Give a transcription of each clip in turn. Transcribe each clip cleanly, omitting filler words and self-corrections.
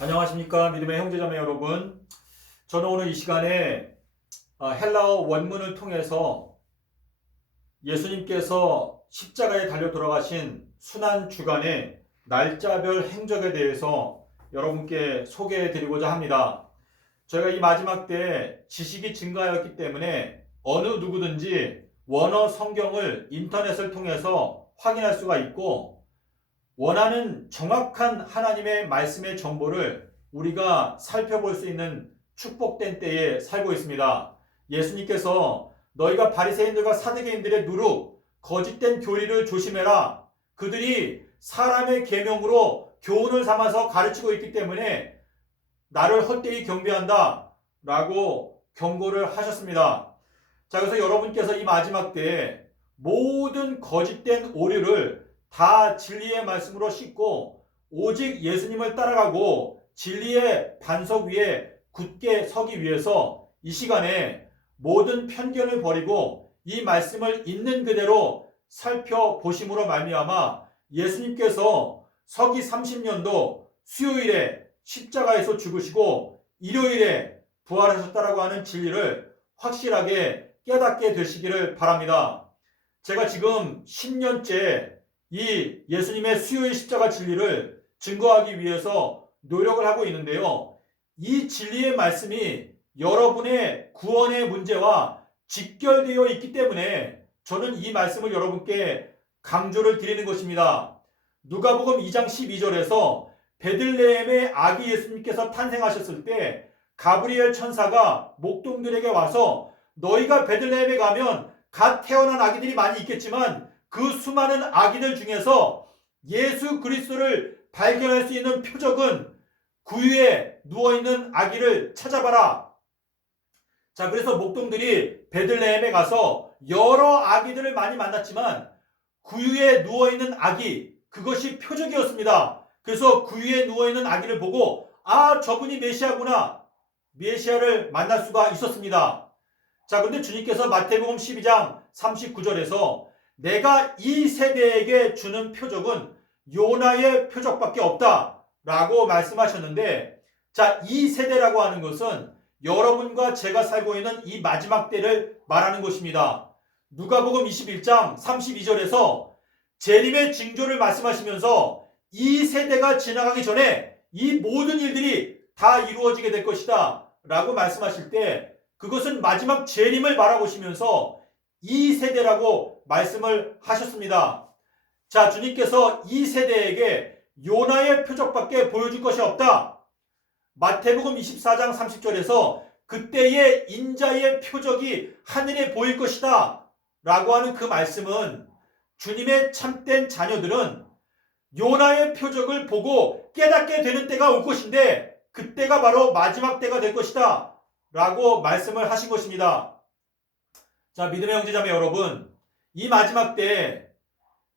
안녕하십니까 믿음의 형제자매 여러분. 저는 오늘 이 시간에 헬라어 원문을 통해서 예수님께서 십자가에 달려 돌아가신 순환주간의 날짜별 행적에 대해서 여러분께 소개해 드리고자 합니다. 저희가 이 마지막 때 지식이 증가하였기 때문에 어느 누구든지 원어 성경을 인터넷을 통해서 확인할 수가 있고, 원하는 정확한 하나님의 말씀의 정보를 우리가 살펴볼 수 있는 축복된 때에 살고 있습니다. 예수님께서 너희가 바리새인들과 사두개인들의 누룩 거짓된 교리를 조심해라. 그들이 사람의 계명으로 교훈을 삼아서 가르치고 있기 때문에 나를 헛되이 경배한다 라고 경고를 하셨습니다. 자, 그래서 여러분께서 이 마지막 때에 모든 거짓된 오류를 다 진리의 말씀으로 씻고 오직 예수님을 따라가고 진리의 반석 위에 굳게 서기 위해서 이 시간에 모든 편견을 버리고 이 말씀을 있는 그대로 살펴보심으로 말미암아 예수님께서 서기 30년도 수요일에 십자가에서 죽으시고 일요일에 부활하셨다라고 하는 진리를 확실하게 깨닫게 되시기를 바랍니다. 제가 지금 10년째 이 예수님의 수요일 십자가 진리를 증거하기 위해서 노력을 하고 있는데요. 이 진리의 말씀이 여러분의 구원의 문제와 직결되어 있기 때문에 저는 이 말씀을 여러분께 강조를 드리는 것입니다. 누가복음 2장 12절에서 베들레헴의 아기 예수님께서 탄생하셨을 때 가브리엘 천사가 목동들에게 와서 너희가 베들레헴에 가면 갓 태어난 아기들이 많이 있겠지만 그 수많은 아기들 중에서 예수 그리스도를 발견할 수 있는 표적은 구유에 누워있는 아기를 찾아봐라. 자, 그래서 목동들이 베들레헴에 가서 여러 아기들을 많이 만났지만 구유에 누워있는 아기, 그것이 표적이었습니다. 그래서 구유에 누워있는 아기를 보고 저분이 메시아구나, 메시아를 만날 수가 있었습니다. 자, 근데 주님께서 마태복음 12장 39절에서 내가 이 세대에게 주는 표적은 요나의 표적밖에 없다 라고 말씀하셨는데, 자, 이 세대라고 하는 것은 여러분과 제가 살고 있는 이 마지막 때를 말하는 것입니다. 누가복음 21장 32절에서 재림의 징조를 말씀하시면서 이 세대가 지나가기 전에 이 모든 일들이 다 이루어지게 될 것이다 라고 말씀하실 때 그것은 마지막 재림을 바라보시면서 이 세대라고 말씀을 하셨습니다. 자, 주님께서 이 세대에게 요나의 표적밖에 보여줄 것이 없다. 마태복음 24장 30절에서 그때의 인자의 표적이 하늘에 보일 것이다 라고 하는 그 말씀은 주님의 참된 자녀들은 요나의 표적을 보고 깨닫게 되는 때가 올 것인데 그때가 바로 마지막 때가 될 것이다 라고 말씀을 하신 것입니다. 자, 믿음의 형제자매 여러분, 이 마지막 때에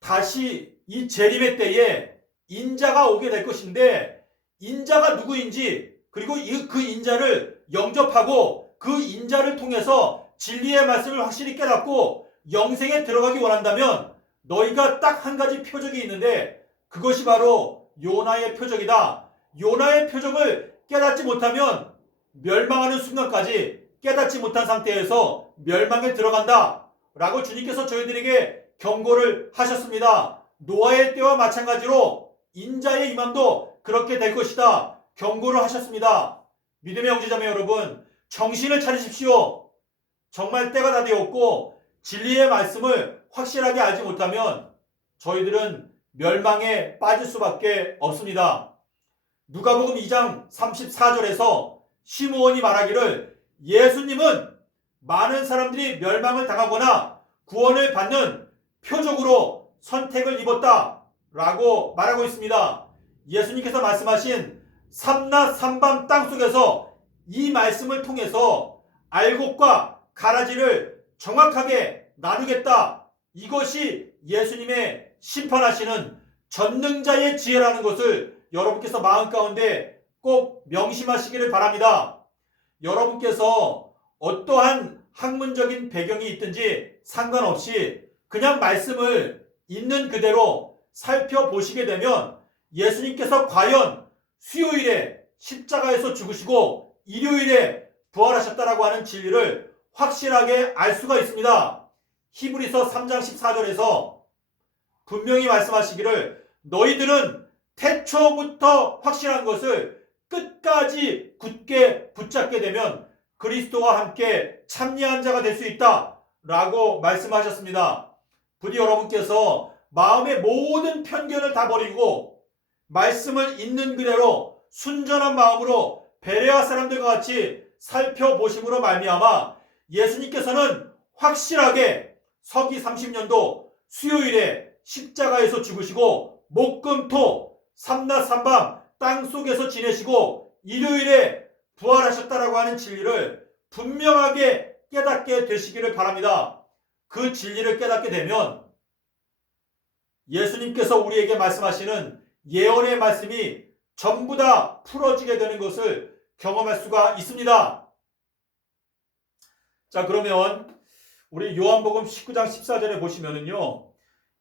다시 이 재림의 때에 인자가 오게 될 것인데 인자가 누구인지 그리고 그 인자를 영접하고 그 인자를 통해서 진리의 말씀을 확실히 깨닫고 영생에 들어가기 원한다면 너희가 딱 한 가지 표적이 있는데 그것이 바로 요나의 표적이다. 요나의 표적을 깨닫지 못하면 멸망하는 순간까지 깨닫지 못한 상태에서 멸망에 들어간다 라고 주님께서 저희들에게 경고를 하셨습니다. 노아의 때와 마찬가지로 인자의 임함도 그렇게 될 것이다 경고를 하셨습니다. 믿음의 형제자매 여러분, 정신을 차리십시오. 정말 때가 다 되었고 진리의 말씀을 확실하게 알지 못하면 저희들은 멸망에 빠질 수밖에 없습니다. 누가복음 2장 34절에서 시므온이 말하기를 예수님은 많은 사람들이 멸망을 당하거나 구원을 받는 표적으로 선택을 입었다 라고 말하고 있습니다. 예수님께서 말씀하신 삼낮 삼밤 땅속에서 이 말씀을 통해서 알곡과 가라지를 정확하게 나누겠다. 이것이 예수님의 심판하시는 전능자의 지혜라는 것을 여러분께서 마음 가운데 꼭 명심하시기를 바랍니다. 여러분께서 어떠한 학문적인 배경이 있든지 상관없이 그냥 말씀을 있는 그대로 살펴보시게 되면 예수님께서 과연 수요일에 십자가에서 죽으시고 일요일에 부활하셨다라고 하는 진리를 확실하게 알 수가 있습니다. 히브리서 3장 14절에서 분명히 말씀하시기를 너희들은 태초부터 확실한 것을 끝까지 굳게 붙잡게 되면 그리스도와 함께 참여한 자가 될 수 있다 라고 말씀하셨습니다. 부디 여러분께서 마음의 모든 편견을 다 버리고 말씀을 있는 그대로 순전한 마음으로 베레아 사람들과 같이 살펴보심으로 말미암아 예수님께서는 확실하게 서기 30년도 수요일에 십자가에서 죽으시고 목금토 삼낮 삼밤 땅속에서 지내시고 일요일에 부활하셨다라고 하는 진리를 분명하게 깨닫게 되시기를 바랍니다. 그 진리를 깨닫게 되면 예수님께서 우리에게 말씀하시는 예언의 말씀이 전부 다 풀어지게 되는 것을 경험할 수가 있습니다. 자, 그러면 우리 요한복음 19장 14절에 보시면은요,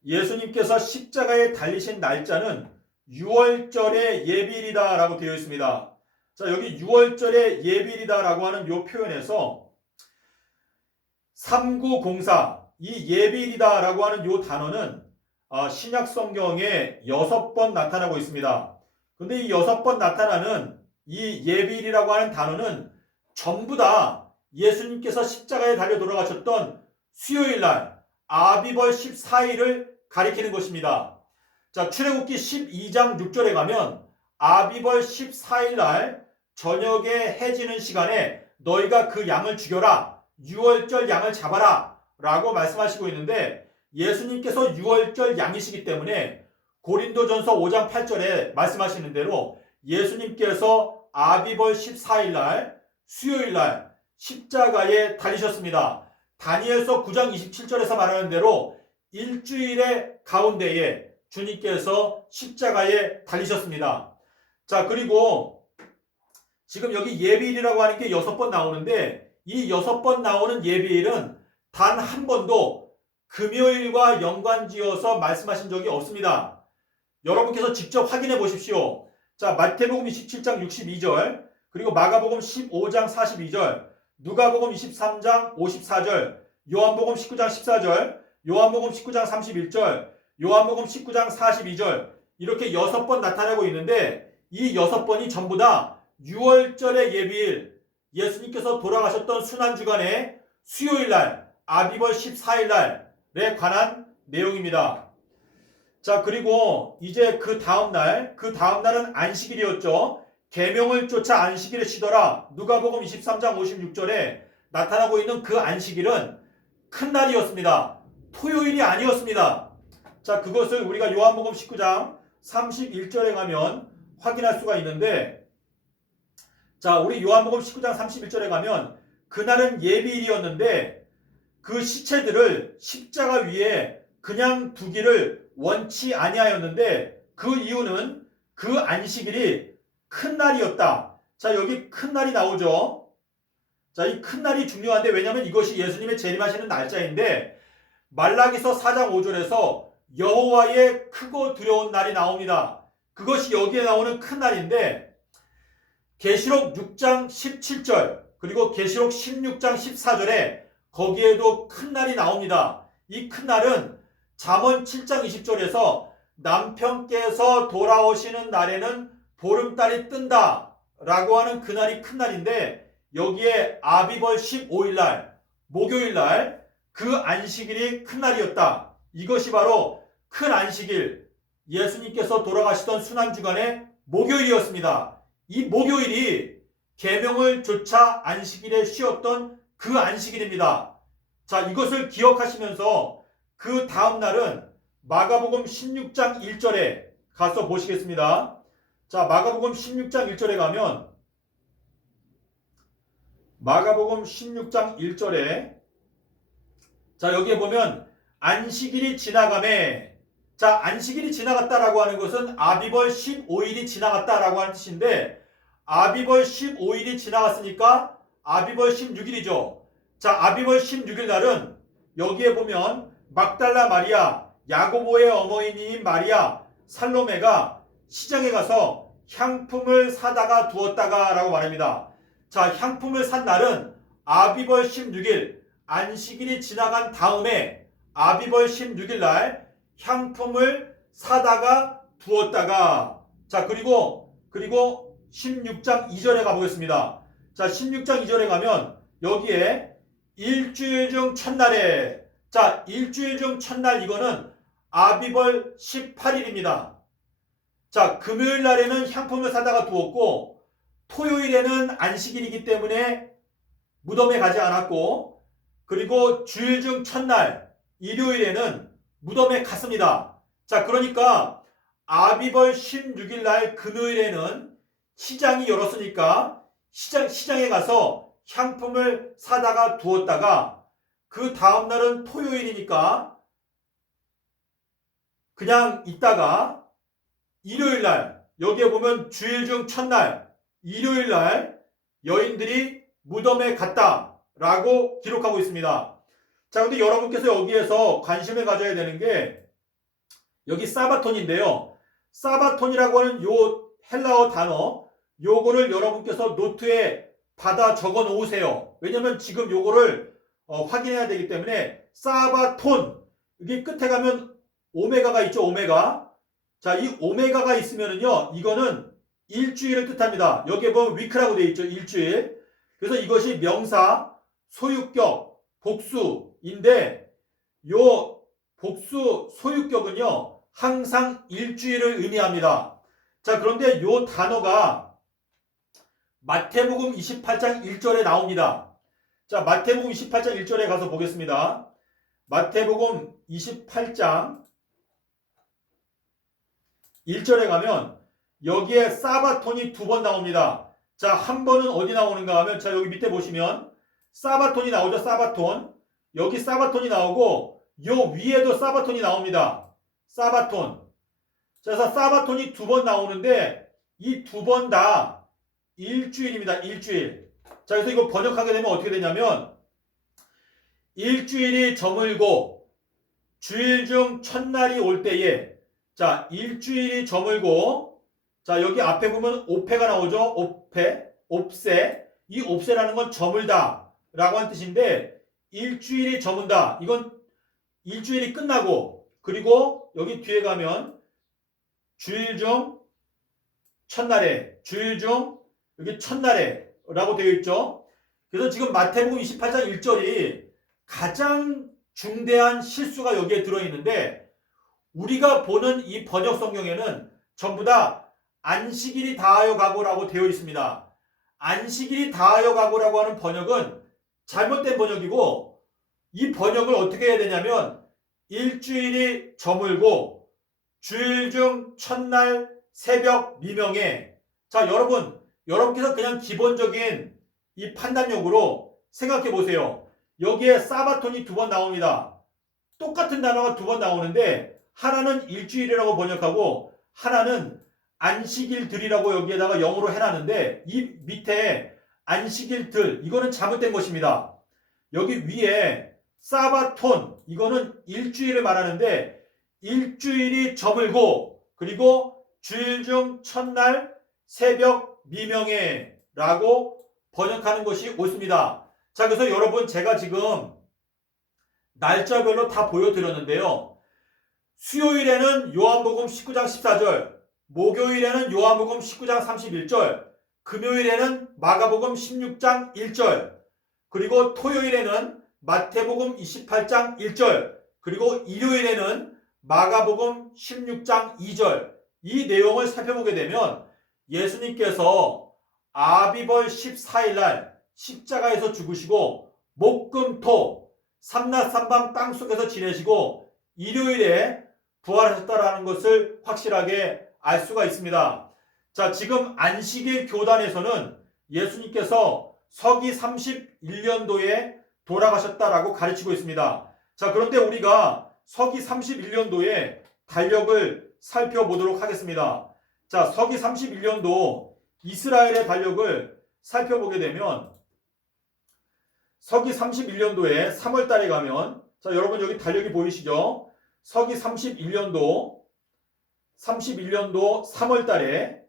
예수님께서 십자가에 달리신 날짜는 6월절의 예비일이다 라고 되어 있습니다. 자, 여기 6월절의 예비일이다 라고 하는 요 표현에서 3904, 이 예비일이다 라고 하는 요 단어는 신약 성경에 6번 나타나고 있습니다. 근데 이 6번 나타나는 이 예비일이라고 하는 단어는 전부 다 예수님께서 십자가에 달려 돌아가셨던 수요일날 아비벌 14일을 가리키는 것입니다. 자, 출애굽기 12장 6절에 가면 아비벌 14일날 저녁에 해 지는 시간에 너희가 그 양을 죽여라, 6월절 양을 잡아라 라고 말씀하시고 있는데 예수님께서 6월절 양이시기 때문에 고린도전서 5장 8절에 말씀하시는 대로 예수님께서 아비벌 14일날 수요일날 십자가에 달리셨습니다. 다니엘서 9장 27절에서 말하는 대로 일주일의 가운데에 주님께서 십자가에 달리셨습니다. 자, 그리고 지금 여기 예비일이라고 하는 게 6번 나오는데 이 6번 나오는 예비일은 단 한 번도 금요일과 연관지어서 말씀하신 적이 없습니다. 여러분께서 직접 확인해 보십시오. 자, 마태복음 27장 62절, 그리고 마가복음 15장 42절, 누가복음 23장 54절, 요한복음 19장 14절, 요한복음 19장 31절, 요한복음 19장 42절 이렇게 6번 나타나고 있는데 이 6번이 전부 다 6월절의 예비일, 예수님께서 돌아가셨던 순환주간의 수요일날 아비벌 14일날에 관한 내용입니다. 자, 그리고 이제 그 다음날은 안식일이었죠. 계명을 쫓아 안식일을 쉬더라. 누가복음 23장 56절에 나타나고 있는 그 안식일은 큰 날이었습니다. 토요일이 아니었습니다. 자, 그것을 우리가 요한복음 19장 31절에 가면 확인할 수가 있는데, 자, 우리 요한복음 19장 31절에 가면 그날은 예비일이었는데 그 시체들을 십자가 위에 그냥 두기를 원치 아니하였는데 그 이유는 그 안식일이 큰 날이었다. 자, 여기 큰 날이 나오죠. 자, 이 큰 날이 중요한데 왜냐하면 이것이 예수님의 재림하시는 날짜인데 말라기서 4장 5절에서 여호와의 크고 두려운 날이 나옵니다. 그것이 여기에 나오는 큰 날인데 계시록 6장 17절 그리고 계시록 16장 14절에 거기에도 큰 날이 나옵니다. 이 큰 날은 잠언 7장 20절에서 남편께서 돌아오시는 날에는 보름달이 뜬다 라고 하는 그날이 큰 날인데 여기에 아비벌 15일날 목요일날 그 안식일이 큰 날이었다. 이것이 바로 큰 안식일, 예수님께서 돌아가시던 순환주간의 목요일이었습니다. 이 목요일이 계명을 좇아 안식일에 쉬었던 그 안식일입니다. 자, 이것을 기억하시면서 그 다음 날은 마가복음 16장 1절에 가서 보시겠습니다. 자, 마가복음 16장 1절에 가면 마가복음 16장 1절에 자, 여기에 보면 안식일이 지나가매, 자, 안식일이 지나갔다라고 하는 것은 아비벌 15일이 지나갔다라고 하는 뜻인데 아비벌 15일이 지나갔으니까 아비벌 16일이죠. 자, 아비벌 16일 날은 여기에 보면 막달라 마리아, 야고보의 어머니인 마리아, 살로메가 시장에 가서 향품을 사다가 두었다가 라고 말합니다. 자, 향품을 산 날은 아비벌 16일 안식일이 지나간 다음에 아비벌 16일 날 향품을 사다가 두었다가. 자, 그리고 16장 2절에 가보겠습니다. 자, 16장 2절에 가면 여기에 일주일 중 첫날에, 자, 일주일 중 첫날 이거는 아비벌 18일입니다. 자, 금요일 날에는 향품을 사다가 두었고 토요일에는 안식일이기 때문에 무덤에 가지 않았고, 그리고 주일 중 첫날 일요일에는 무덤에 갔습니다. 자, 그러니까 아비벌 16일 날 금요일에는 시장이 열었으니까 시장에 가서 향품을 사다가 두었다가, 그 다음날은 토요일이니까 그냥 있다가 일요일 날, 여기에 보면 주일 중 첫날 일요일 날 여인들이 무덤에 갔다라고 기록하고 있습니다. 자, 근데 여러분께서 여기에서 관심을 가져야 되는 게 여기 사바톤인데요. 사바톤이라고 하는 요 헬라어 단어, 요거를 여러분께서 노트에 받아 적어 놓으세요. 왜냐면 지금 요거를 확인해야 되기 때문에. 사바톤, 여기 끝에 가면 오메가가 있죠. 오메가. 자, 이 오메가가 있으면은요, 이거는 일주일을 뜻합니다. 여기에 보면 위크라고 되어 있죠. 일주일. 그래서 이것이 명사, 소유격, 복수인데, 요 복수, 소유격은요 항상 일주일을 의미합니다. 자, 그런데 요 단어가 마태복음 28장 1절에 나옵니다. 자, 마태복음 28장 1절에 가서 보겠습니다. 마태복음 28장 1절에 가면 여기에 사바톤이 두 번 나옵니다. 자, 한 번은 어디 나오는가 하면, 자, 여기 밑에 보시면 사바톤이 나오죠. 사바톤. 여기 사바톤이 나오고 요 위에도 사바톤이 나옵니다. 사바톤. 자, 그래서 사바톤이 두 번 나오는데 이 두 번 다 일주일입니다. 일주일. 자, 그래서 이거 번역하게 되면 어떻게 되냐면, 일주일이 저물고 주일 중 첫날이 올 때에, 자, 일주일이 저물고, 자, 여기 앞에 보면 옵페가 나오죠. 옵페, 옵세. 이 옵세라는 건 저물다 라고 한 뜻인데, 일주일이 저문다, 이건 일주일이 끝나고, 그리고 여기 뒤에 가면 주일 중 첫날에, 주일 중 여기 첫날에 라고 되어 있죠. 그래서 지금 마태복음 28장 1절이 가장 중대한 실수가 여기에 들어있는데, 우리가 보는 이 번역 성경에는 전부 다 안식일이 다하여 가고라고 되어 있습니다. 안식일이 다하여 가고라고 하는 번역은 잘못된 번역이고, 이 번역을 어떻게 해야 되냐면, 일주일이 저물고 주일 중 첫날 새벽 미명에. 자, 여러분께서 그냥 기본적인 이 판단력으로 생각해 보세요. 여기에 사바톤이 두 번 나옵니다. 똑같은 단어가 두 번 나오는데, 하나는 일주일이라고 번역하고 하나는 안식일들이라고 여기에다가 영어로 해놨는데, 이 밑에 안식일들, 이거는 잘못된 것입니다. 여기 위에 사바톤, 이거는 일주일을 말하는데, 일주일이 저물고 그리고 주일 중 첫날 새벽 미명에 라고 번역하는 것이 옳습니다. 자, 그래서 여러분, 제가 지금 날짜별로 다 보여드렸는데요. 수요일에는 요한복음 19장 14절, 목요일에는 요한복음 19장 31절, 금요일에는 마가복음 16장 1절, 그리고 토요일에는 마태복음 28장 1절, 그리고 일요일에는 마가복음 16장 2절. 이 내용을 살펴보게 되면 예수님께서 아비벌 14일 날 십자가에서 죽으시고, 목금토 삼낮 삼밤 땅속에서 지내시고 일요일에 부활하셨다라는 것을 확실하게 알 수가 있습니다. 자, 지금 안식일 교단에서는 예수님께서 서기 31년도에 돌아가셨다라고 가르치고 있습니다. 자, 그런데 우리가 서기 31년도의 달력을 살펴보도록 하겠습니다. 자, 서기 31년도 이스라엘의 달력을 살펴보게 되면, 서기 31년도에 3월 달에 가면, 자, 여러분 여기 달력이 보이시죠? 서기 31년도 3월 달에,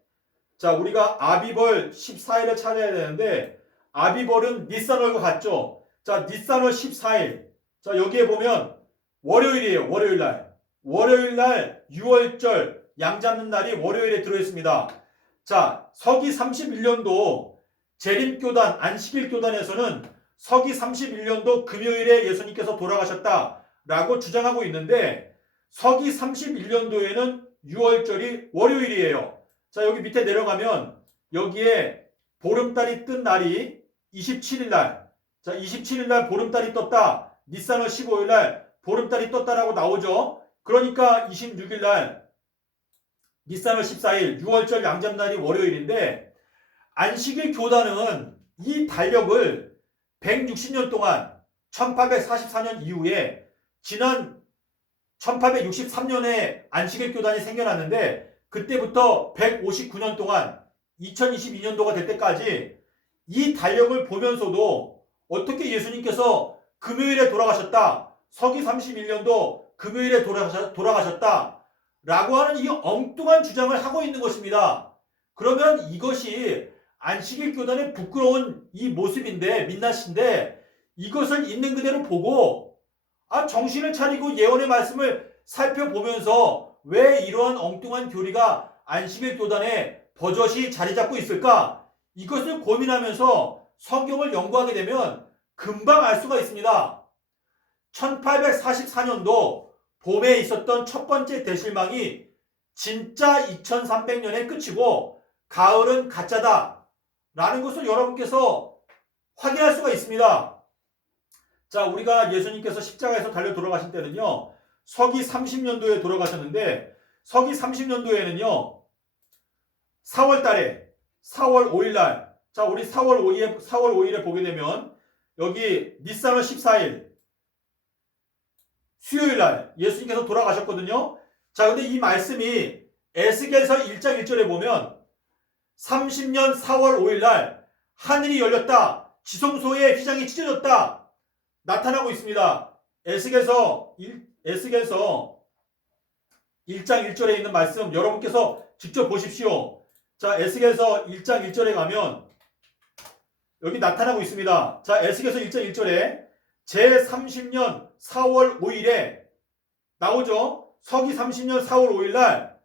자, 우리가 아비벌 14일을 찾아야 되는데 아비벌은 니산월과 같죠. 자, 니산월 14일. 자, 여기에 보면 월요일이에요. 월요일날. 월요일날 6월절 양 잡는 날이 월요일에 들어있습니다. 자, 서기 31년도 재림교단 안식일교단에서는 서기 31년도 금요일에 예수님께서 돌아가셨다라고 주장하고 있는데 서기 31년도에는 6월절이 월요일이에요. 자, 여기 밑에 내려가면 여기에 보름달이 뜬 날이 27일 날. 자, 27일 날 보름달이 떴다. 니산월 15일 날 보름달이 떴다라고 나오죠. 그러니까 26일 날 니산월 14일 6월절 양잡날이 월요일인데 안식일 교단은 이 달력을 160년 동안 1844년 이후에 지난 1863년에 안식일 교단이 생겨났는데 그때부터 159년 동안 2022년도가 될 때까지 이 달력을 보면서도 어떻게 예수님께서 금요일에 돌아가셨다. 서기 31년도 금요일에 돌아가셨다. 라고 하는 이 엉뚱한 주장을 하고 있는 것입니다. 그러면 이것이 안식일 교단의 부끄러운 이 모습인데 민낯인데 이것을 있는 그대로 보고 정신을 차리고 예언의 말씀을 살펴보면서 왜 이러한 엉뚱한 교리가 안식일 교단에 버젓이 자리 잡고 있을까? 이것을 고민하면서 성경을 연구하게 되면 금방 알 수가 있습니다. 1844년도 봄에 있었던 첫 번째 대실망이 진짜 2300년의 끝이고 가을은 가짜다 라는 것을 여러분께서 확인할 수가 있습니다. 자, 우리가 예수님께서 십자가에서 달려 돌아가신 때는요 서기 30년도에 돌아가셨는데 서기 30년도에는요 4월 달에 4월 5일 날, 자, 우리 4월 5일에 보게 되면 여기 니산월 14일 수요일 날 예수님께서 돌아가셨거든요. 자, 근데 이 말씀이 에스겔서 1장 1절에 보면 30년 4월 5일 날 하늘이 열렸다. 지성소의 휘장이 찢어졌다. 나타나고 있습니다. 에스겔서 1장 1절에 있는 말씀 여러분께서 직접 보십시오. 자, 에스겔서 1장 1절에 가면 여기 나타나고 있습니다. 자, 에스겔서 1장 1절에 제30년 4월 5일에 나오죠. 서기 30년 4월 5일 날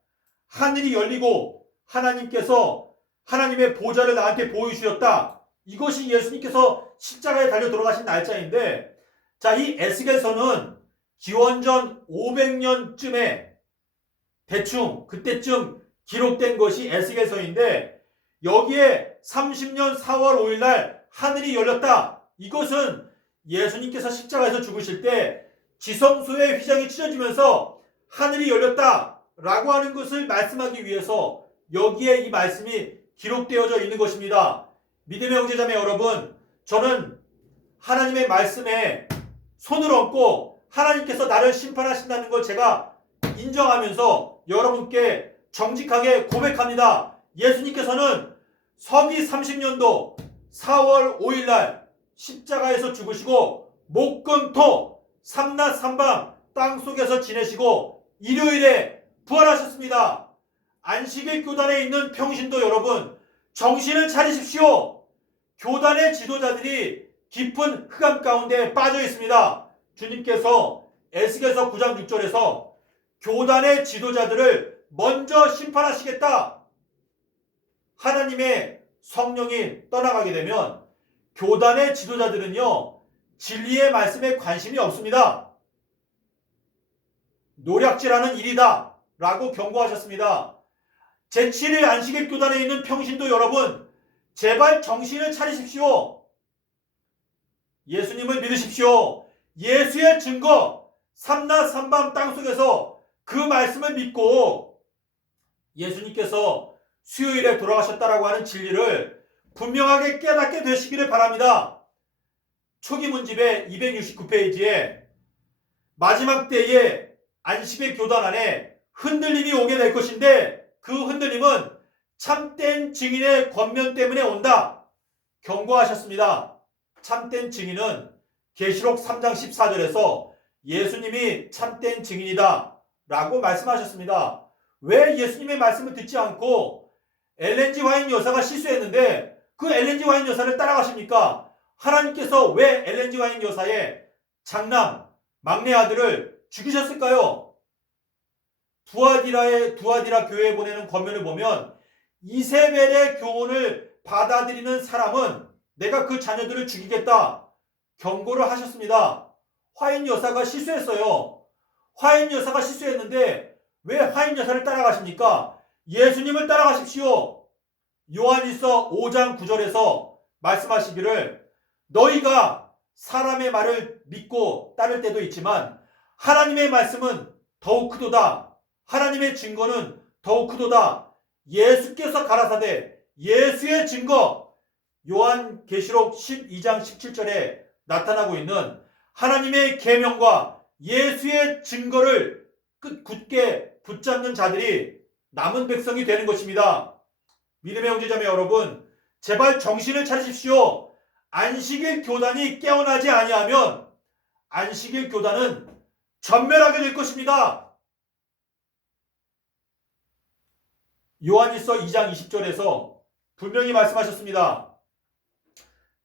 하늘이 열리고 하나님께서 하나님의 보좌를 나한테 보여주셨다. 이것이 예수님께서 십자가에 달려 돌아가신 날짜인데, 자, 이 에스겔서는 기원전 500년쯤에 대충 그때쯤 기록된 것이 에스겔서인데 여기에 30년 4월 5일 날 하늘이 열렸다. 이것은 예수님께서 십자가에서 죽으실 때 지성소의 휘장이 찢어지면서 하늘이 열렸다 라고 하는 것을 말씀하기 위해서 여기에 이 말씀이 기록되어져 있는 것입니다. 믿음의 형제자매 여러분, 저는 하나님의 말씀에 손을 얹고 하나님께서 나를 심판하신다는 걸 제가 인정하면서 여러분께 정직하게 고백합니다. 예수님께서는 서기 30년도 4월 5일 날 십자가에서 죽으시고 목금토 삼낮 삼밤 땅속에서 지내시고 일요일에 부활하셨습니다. 안식일 교단에 있는 평신도 여러분, 정신을 차리십시오. 교단의 지도자들이 깊은 흑암 가운데 빠져 있습니다. 주님께서 에스겔서 9장 6절에서 교단의 지도자들을 먼저 심판하시겠다. 하나님의 성령이 떠나가게 되면 교단의 지도자들은요 진리의 말씀에 관심이 없습니다. 노략질하는 일이다 라고 경고하셨습니다. 제7일 안식일 교단에 있는 평신도 여러분, 제발 정신을 차리십시오. 예수님을 믿으십시오. 예수의 증거 삼낮 삼밤 땅속에서 그 말씀을 믿고 예수님께서 수요일에 돌아가셨다라고 하는 진리를 분명하게 깨닫게 되시기를 바랍니다. 초기 문집의 269페이지에 마지막 때에 안식일 교단 안에 흔들림이 오게 될 것인데 그 흔들림은 참된 증인의 권면 때문에 온다. 경고하셨습니다. 참된 증인은 계시록 3장 14절에서 예수님이 참된 증인이다 라고 말씀하셨습니다. 왜 예수님의 말씀을 듣지 않고 엘렌지 화이트 여사가 실수했는데 그 엘렌지 화이트 여사를 따라가십니까? 하나님께서 왜 엘렌지 화이트 여사의 장남, 막내 아들을 죽이셨을까요? 두아디라 교회에 보내는 권면을 보면 이세벨의 교훈을 받아들이는 사람은 내가 그 자녀들을 죽이겠다 경고를 하셨습니다. 화인 여사가 실수했어요. 화인 여사가 실수했는데 왜 화인 여사를 따라가십니까? 예수님을 따라가십시오. 요한일서 5장 9절에서 말씀하시기를 너희가 사람의 말을 믿고 따를 때도 있지만 하나님의 말씀은 더욱 크도다. 하나님의 증거는 더욱 크도다. 예수께서 가라사대 예수의 증거 요한계시록 12장 17절에 나타나고 있는 하나님의 계명과 예수의 증거를 굳게 붙잡는 자들이 남은 백성이 되는 것입니다. 믿음의 형제자매 여러분, 제발 정신을 차리십시오. 안식일 교단이 깨어나지 아니하면 안식일 교단은 전멸하게 될 것입니다. 요한일서 2장 20절에서 분명히 말씀하셨습니다.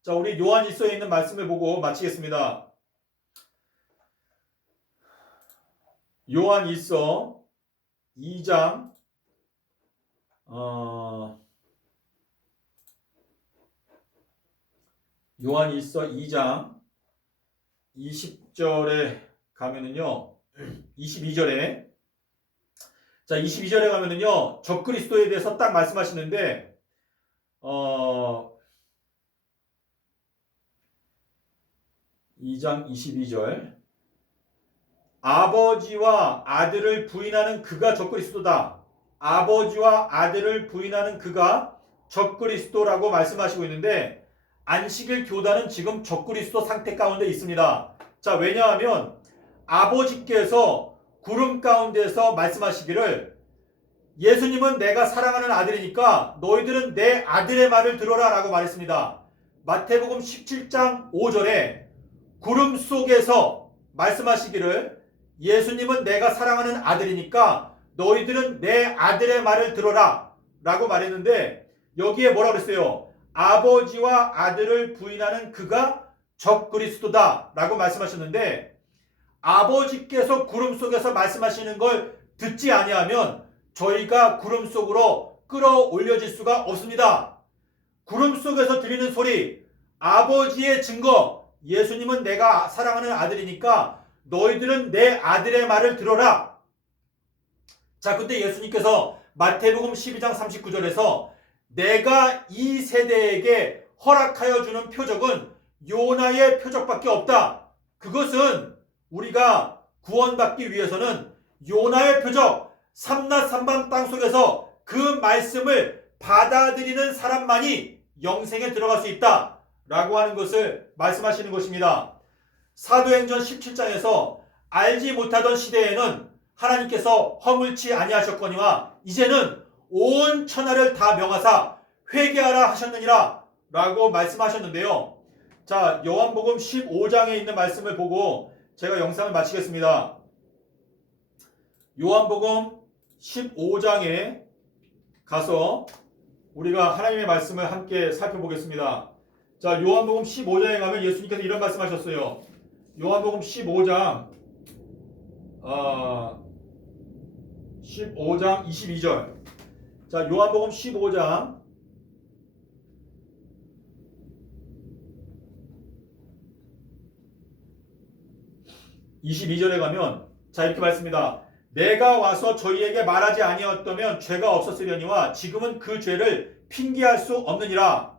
자, 우리 요한일서에 있는 말씀을 보고 마치겠습니다. 요한일서 2장 요한일서 2장 20절에 가면은요, 22절에 자, 22절에 가면은요, 적그리스도에 대해서 딱 말씀하시는데, 2장 22절. 아버지와 아들을 부인하는 그가 적그리스도다. 아버지와 아들을 부인하는 그가 적그리스도라고 말씀하시고 있는데, 안식일 교단은 지금 적그리스도 상태 가운데 있습니다. 자, 왜냐하면 아버지께서 구름 가운데서 말씀하시기를 예수님은 내가 사랑하는 아들이니까 너희들은 내 아들의 말을 들어라 라고 말했습니다. 마태복음 17장 5절에 구름 속에서 말씀하시기를 예수님은 내가 사랑하는 아들이니까 너희들은 내 아들의 말을 들어라 라고 말했는데 여기에 뭐라 그랬어요? 아버지와 아들을 부인하는 그가 적그리스도다 라고 말씀하셨는데 아버지께서 구름 속에서 말씀하시는 걸 듣지 아니하면 저희가 구름 속으로 끌어올려질 수가 없습니다. 구름 속에서 들리는 소리, 아버지의 증거, 예수님은 내가 사랑하는 아들이니까 너희들은 내 아들의 말을 들어라. 자, 근데 예수님께서 마태복음 12장 39절에서 내가 이 세대에게 허락하여 주는 표적은 요나의 표적밖에 없다. 그것은 우리가 구원받기 위해서는 요나의 표적, 삼낮 삼방 땅속에서 그 말씀을 받아들이는 사람만이 영생에 들어갈 수 있다 라고 하는 것을 말씀하시는 것입니다. 사도행전 17장에서 알지 못하던 시대에는 하나님께서 허물치 아니하셨거니와 이제는 온 천하를 다 명하사 회개하라 하셨느니라 라고 말씀하셨는데요. 자, 요한복음 15장에 있는 말씀을 보고 제가 영상을 마치겠습니다. 요한복음 15장에 가서 우리가 하나님의 말씀을 함께 살펴보겠습니다. 자, 요한복음 15장에 가면 예수님께서 이런 말씀하셨어요. 요한복음 15장 15장 22절. 자, 요한복음 15장 22절에 가면 자, 이렇게 말씀입니다. 내가 와서 저희에게 말하지 아니었다면 죄가 없었으려니와 지금은 그 죄를 핑계할 수 없느니라.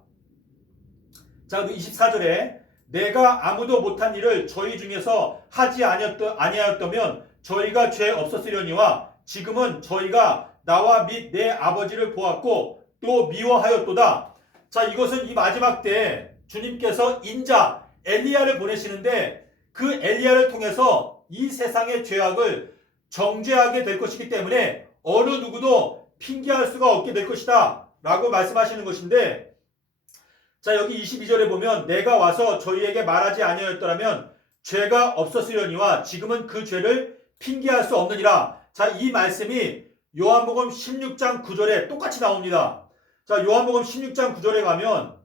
자, 24절에 내가 아무도 못한 일을 저희 중에서 하지 아니하였다면 저희가 죄 없었으려니와 지금은 저희가 나와 및 내 아버지를 보았고 또 미워하였도다. 자, 이것은 이 마지막 때 주님께서 인자 엘리야를 보내시는데 그 엘리야를 통해서 이 세상의 죄악을 정죄하게 될 것이기 때문에 어느 누구도 핑계할 수가 없게 될 것이다 라고 말씀하시는 것인데, 자, 여기 22절에 보면 내가 와서 저희에게 말하지 아니하였더라면 죄가 없었으려니와 지금은 그 죄를 핑계할 수 없느니라. 자, 이 말씀이 요한복음 16장 9절에 똑같이 나옵니다. 자, 요한복음 16장 9절에 가면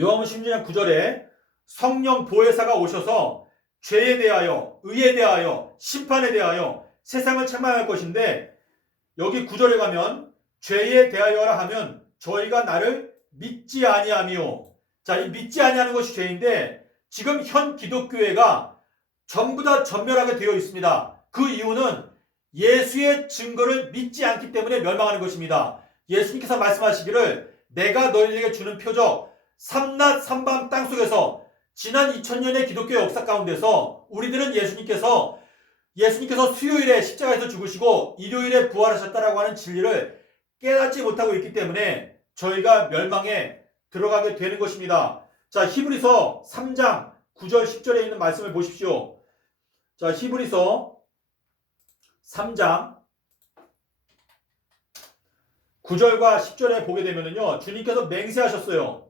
요한복음 16장 9절에 성령 보혜사가 오셔서 죄에 대하여, 의에 대하여, 심판에 대하여 세상을 책망할 것인데, 여기 9절에 가면 죄에 대하여라 하면 저희가 나를 믿지 아니하며, 자, 이 믿지 아니하는 것이 죄인데 지금 현 기독교회가 전부 다 전멸하게 되어 있습니다. 그 이유는 예수의 증거를 믿지 않기 때문에 멸망하는 것입니다. 예수님께서 말씀하시기를 내가 너희에게 주는 표적 삼낮 삼밤 땅속에서 지난 2000년의 기독교 역사 가운데서 우리들은 예수님께서 수요일에 십자가에서 죽으시고 일요일에 부활하셨다라고 하는 진리를 깨닫지 못하고 있기 때문에 저희가 멸망에 들어가게 되는 것입니다. 자, 히브리서 3장 9절 10절에 있는 말씀을 보십시오. 자, 히브리서 3장 9절과 10절에 보게 되면요, 주님께서 맹세하셨어요.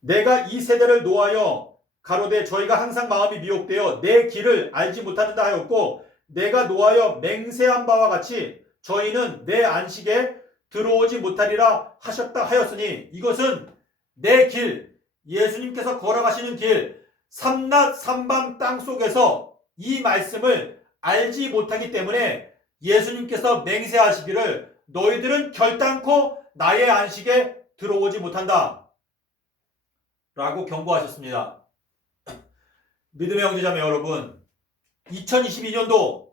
내가 이 세대를 노하여 가로되 저희가 항상 마음이 미혹되어 내 길을 알지 못하는다 하였고, 내가 노하여 맹세한 바와 같이 저희는 내 안식에 들어오지 못하리라 하셨다 하였으니, 이것은 내 길, 예수님께서 걸어가시는 길, 삼낮 삼밤 땅속에서 이 말씀을 알지 못하기 때문에 예수님께서 맹세하시기를 너희들은 결단코 나의 안식에 들어오지 못한다 라고 경고하셨습니다. 믿음의 형제자매 여러분, 2022년도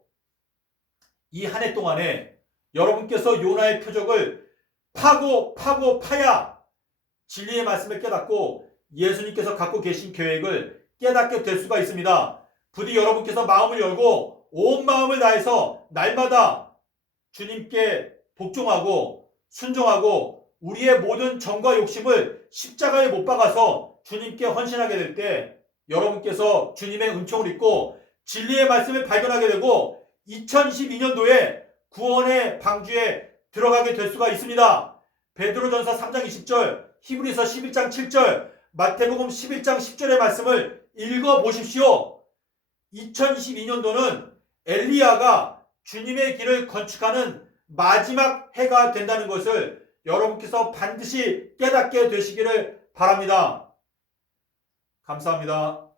이 한 해 동안에 여러분께서 요나의 표적을 파야 진리의 말씀을 깨닫고 예수님께서 갖고 계신 계획을 깨닫게 될 수가 있습니다. 부디 여러분께서 마음을 열고 온 마음을 다해서 날마다 주님께 복종하고 순종하고 우리의 모든 정과 욕심을 십자가에 못 박아서 주님께 헌신하게 될 때 여러분께서 주님의 은총을 입고 진리의 말씀을 발견하게 되고 2022년도에 구원의 방주에 들어가게 될 수가 있습니다. 베드로전서 3장 20절, 히브리서 11장 7절, 마태복음 11장 10절의 말씀을 읽어보십시오. 2022년도는 엘리야가 주님의 길을 건축하는 마지막 해가 된다는 것을 여러분께서 반드시 깨닫게 되시기를 바랍니다. 감사합니다.